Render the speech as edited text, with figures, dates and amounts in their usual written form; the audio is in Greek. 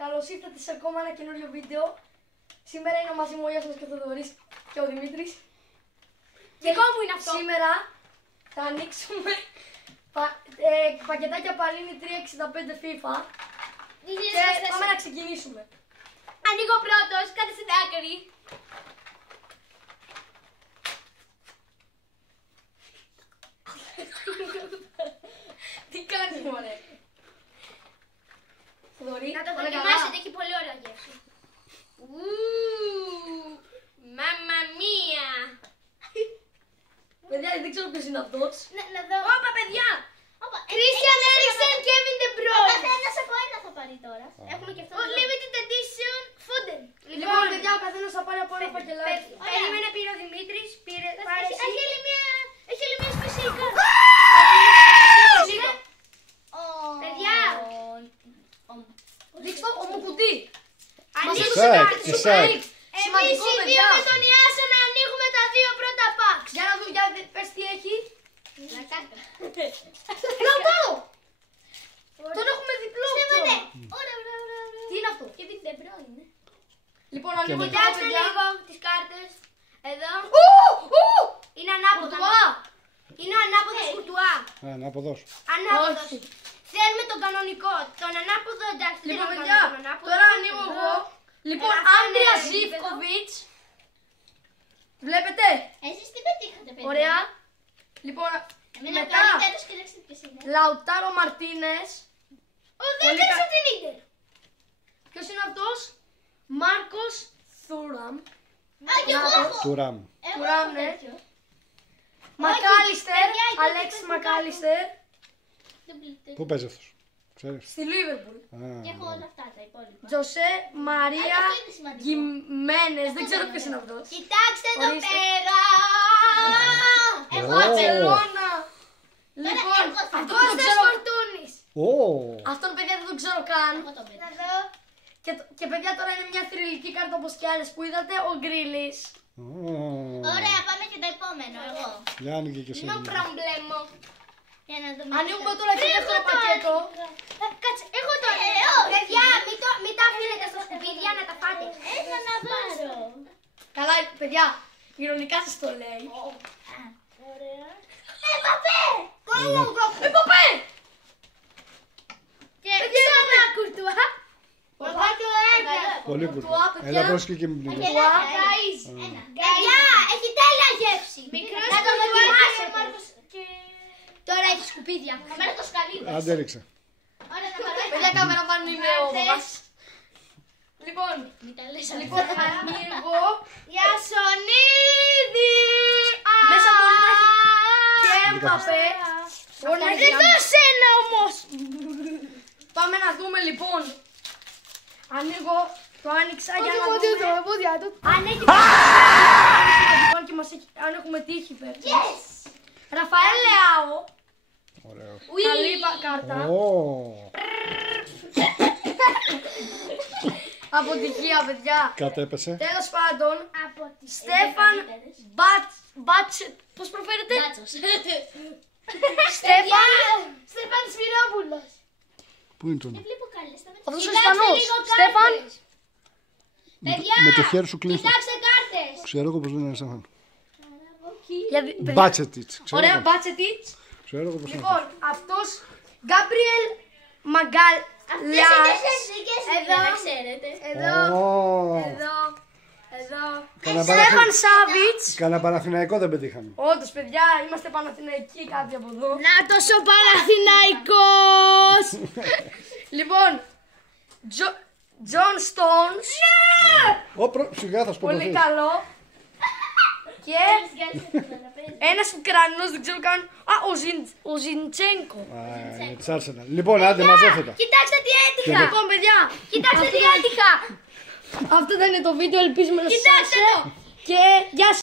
Καλώς ήρθατε σε ακόμα ένα καινούριο βίντεο. Σήμερα είναι μαζί μου ο Ιάσονας και ο Θοδωρής και ο Δημήτρης. Δικό μου είναι αυτό. Σήμερα θα ανοίξουμε πακετάκια Πανini 365 FIFA και πάμε να ξεκινήσουμε. Ανοίγω πρώτος, κάτε στην άκρη. Τι κάνεις μωρέ? Θοδωρή, Να το δοκιμάσετε, έχει πολύ ωραία γεύση. Μαμμα μία. παιδιά, δεν ξέρω ποιος είναι αυτός. Να δω. Όπα παιδιά. Christian Eriksen, Kevin De Bruyne. Ο καθένας από ένα θα πάρει τώρα. Έχουμε και αυτό. Limited Edition Foden. Λοιπόν, παιδιά, ο καθένας θα πάρει από ένα πακελάκι. Περίμενε, πήρε ο Δημήτρης. Έχει άλλη μια σπεσία κάρτα. Παιδιά. Δείξτε το, μου κουτί. Ανοίγουμε εμείς οι δύο με τον Ιάσο να ανοίγουμε τα δύο πρώτα παξ. Για να δούμε, πες τι έχει. Λαουτάρο. Τον έχουμε διπλό. Ωραία. Τι είναι αυτό? Kevin De Bruyne. Λοιπόν, ανοίγω και Κοιτάξτε παιδιά. λίγο τις κάρτες. Εδώ. Είναι ανάποδα. Είναι ο ανάποδος Κουρτουά. Ανάποδος. Ανάποδος. Όχι. Θέλουμε τον κανονικό. Τον ανάποδο εντάξει. Λοιπόν, δεν παιδιά, τον ανάποδο. τώρα ανοίγω εγώ. Λοιπόν, αυτό είναι Άντρια επίπεδο. Ζίβκοβιτς. Βλέπετε? Εσείς τι πετύχατε, παιδιά? Ωραία. Λοιπόν, Εμένα μετά καλύτερος και λέξτε ποιος είναι. Λαουτάρο Μαρτίνες. Δεν Πολύ παίξα κα- την Ίντερ. Ποιος είναι αυτός? Μάρκος Θούραμ. Α, και εγώ έχω. Του Ραμ. Εγώ Τουράμ, έχω ναι. τέτοιο. Μακάλιστερ. παιδιά, εκεί Αλέξης πέφτουν Μακάλιστερ. Δεν πλήττεται. Πού παίζει αυτός? Ξέρεις. Στη Λίβερπουλ. Και έχω όλα αυτά τα υπόλοιπα. Τζοσέ Μαρία Α, αυτό είναι σημαντικό. Γιμένες. Δεν ξέρω ποιος είναι αυτός. Κοιτάξτε εδώ Ορίστε. πέρα. Εγώ Ω. Μπαρτσελώνα. Λοιπόν, αυτό δεν το Κώστας ξέρω. Φορτούνης. Ω! Αυτόν παιδιά δεν τον ξέρω καν. Να δω. Και παιδιά τώρα είναι μια θρυλική κάρτα όπως και άλλες που είδατε, ο Γκρίλης. Ωραία, πάμε και το επόμενο. Εγώ. Για άνοιγε και εσύ. No problemo. Για να δούμε. Ανοίγουμε τώρα και δεύτερο πακέτο. Κάτσε, έχω το. Παιδιά, μην τα αφήνετε στα σκουπίδια να τα φάτε. Έλα να δώσω. Καλά, παιδιά, ηρωνικά σας το λέει. Ωραία. Εμπαπέ! Εμπαπέ! Και ξανά Κουρτουά. Πολύ Κουρτουά, κουρτά. παιδιά. Έλα πρόσεχε και μην πνίγεσαι. Παιδιά, έχει τέλεια γεύση. Να το δοκιμάσετε. Τώρα έχει σκουπίδια. Αμένα το σκαλίδι. Άντε ρίξε. Ωραία, να παρέχω. Παιδιά, κάμεραμαν είναι ο παπάς. Λοιπόν, Μην τα λες λοιπόν, αυτά. ανοίγω. Ιασονίδη! Μέσα μπορεί να έχει και Εμπαπέ. Μπορεί να έχει Εδώ σένα όμως! Πάμε να δούμε λοιπόν. Ανοίγω, το άνοιξα για να δούμε. Αν έχει λοιπόν και μας έχει, αν έχουμε τύχει πέρα. Yes! Ραφαέλ Λεάο. Ωραίο. Καλή κάρτα. Ω! Αποτυχία, παιδιά. Κατέπεσε. Τέλος πάντων, Από τις Στέφαν Μπάτσετ. Πώς προφέρετε? Μπάτσος. Στέφαν Σφυρόπουλος. Πού είναι το Δεν βλέπω καλές. Αυτός ο Ισπανός. Στέφαν. Παιδιά, με το χέρι σου κλείστο. κοιτάξτε κάρτες. Ξέρω εγώ πως δεν είναι Στέφαν. Παιδιά, Μπάτσετιτς. ωραία, Μπάτσετιτς. Ξέρω εγώ πως είναι. Λοιπόν, αυτός Γκάμπριελ Μαγκαλιάς. Εδώ. Δεν ξέρετε. Εδώ, Ω! εδώ. Κανένα Στέφαν Σάβιτς. Κανένα Παναθηναϊκό δεν πετύχαμε. Όντως, παιδιά, είμαστε Παναθηναϊκοί κάποιοι από εδώ. Νάτος ο Παναθηναϊκός. Λοιπόν, Τζον Στόνς. Σιγά θα Πολύ σκοτωθείς. καλό. Και ένας Ουκρανός, δεν ξέρω καν. Α, ο Ζιντσένκο. Είναι της Arsenal. Λοιπόν, άντε μαζεύτε τα. Κοιτάξτε τι έτυχα. Λοιπόν, παιδιά, Κοιτάξτε τι έτυχα. αυτό δεν είναι το βίντεο, ελπίζουμε να σας Κοιτάξτε άρεσε. το. Και γεια σας.